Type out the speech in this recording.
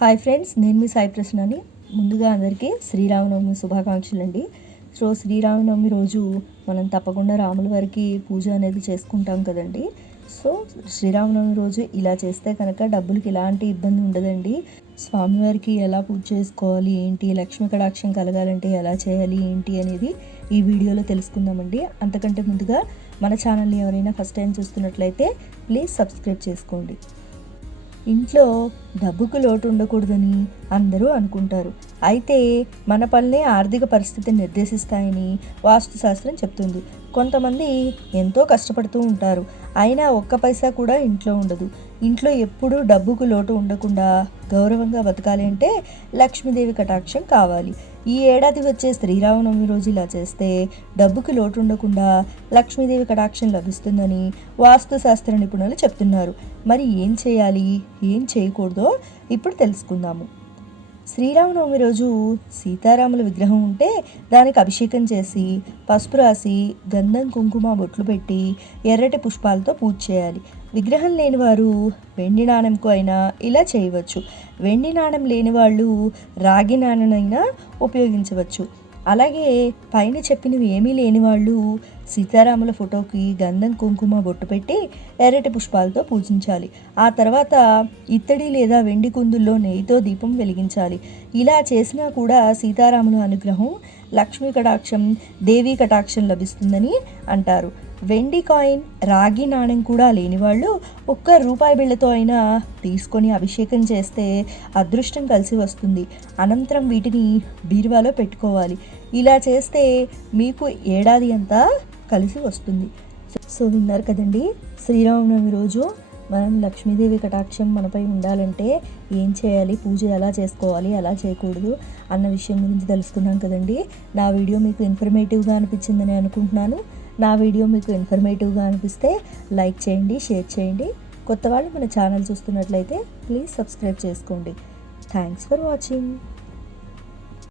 Hi friends, నేను మీ సాయి ప్రసన్నని. ముందుగా అందరికీ శ్రీరామనవమి శుభాకాంక్షలు అండి. సో శ్రీరామనవమి రోజు మనం తప్పకుండా రాముల వారికి పూజ అనేది చేసుకుంటాం కదండి. సో శ్రీరామనవమి రోజు ఇలా చేస్తే కనుక డబ్బులకి ఎలాంటి ఇబ్బంది ఉండదండి. స్వామివారికి ఎలా పూజ చేసుకోవాలి, ఏంటి, లక్ష్మీ కటాక్షం కలగాలంటే ఎలా చేయాలి, ఏంటి అనేది ఈ వీడియోలో తెలుసుకుందామండి. అంతకంటే ముందుగా మన ఛానల్ని ఎవరైనా ఫస్ట్ టైం చూస్తున్నట్లయితే ప్లీజ్ సబ్స్క్రైబ్ చేసుకోండి. ఇంట్లో డబ్బుకు లోటు ఉండకూడదని అందరూ అనుకుంటారు. అయితే మన పనులే ఆర్థిక పరిస్థితిని నిర్దేశిస్తాయని వాస్తుశాస్త్రం చెప్తుంది. కొంతమంది ఎంతో కష్టపడుతూ ఉంటారు, అయినా ఒక్క పైసా కూడా ఇంట్లో ఉండదు. ఇంట్లో ఎప్పుడూ డబ్బుకు లోటు ఉండకుండా గౌరవంగా బతకాలి అంటే లక్ష్మీదేవి కటాక్షం కావాలి. ఈ ఏడాది వచ్చే శ్రీరామనవమి రోజు ఇలా చేస్తే డబ్బుకి లోటు ఉండకుండా లక్ష్మీదేవి కటాక్షం లభిస్తుందని వాస్తుశాస్త్ర నిపుణులు చెప్తున్నారు. మరి ఏం చేయాలి, ఏం చేయకూడదో ఇప్పుడు తెలుసుకుందాము. శ్రీరామనవమి రోజు సీతారాముల విగ్రహం ఉంటే దానికి అభిషేకం చేసి పసుపు రాసి గంధం కుంకుమ బొట్లు పెట్టి ఎర్రటి పుష్పాలతో పూజ చేయాలి. విగ్రహం లేని వారు వెండి నాణెంకు అయినా ఇలా చేయవచ్చు. వెండి నాణెం లేని వాళ్ళు రాగి నాణెనైనా ఉపయోగించవచ్చు. అలాగే పైన చెప్పినవి ఏమీ లేని వాళ్ళు సీతారాముల ఫోటోకి గంధం కుంకుమ బొట్టు పెట్టి ఎర్రటి పుష్పాలతో పూజించాలి. ఆ తర్వాత ఇత్తడి లేదా వెండి కుందుల్లో నెయ్యితో దీపం వెలిగించాలి. ఇలా చేసినా కూడా సీతారాముల అనుగ్రహం, లక్ష్మీ కటాక్షం, దేవీ కటాక్షం లభిస్తుందని అంటారు. వెండి కాయిన్, రాగి నాణెం కూడా లేని వాళ్ళు ₹1 బిళ్ళతో అయినా తీసుకొని అభిషేకం చేస్తే అదృష్టం కలిసి వస్తుంది. అనంతరం వీటిని బీరువాలో పెట్టుకోవాలి. ఇలా చేస్తే మీకు ఏడాది అంతా కలిసి వస్తుంది. సో విన్నారు కదండి, శ్రీరామనవమి రోజు మనం లక్ష్మీదేవి కటాక్షం మనపై ఉండాలంటే ఏం చేయాలి, పూజ ఎలా చేసుకోవాలి, ఎలా చేయకూడదు అన్న విషయం గురించి తెలుసుకున్నాం కదండి. నా వీడియో మీకు ఇన్ఫర్మేటివ్గా అనిపించిందని అనుకుంటున్నాను. నా వీడియో మీకు ఇన్ఫర్మేటివ్గా అనిపిస్తే లైక్ చేయండి, షేర్ చేయండి. కొత్త వాళ్ళు మన ఛానల్ చూస్తున్నట్లయితే ప్లీజ్ సబ్స్క్రైబ్ చేసుకోండి. Thanks for watching.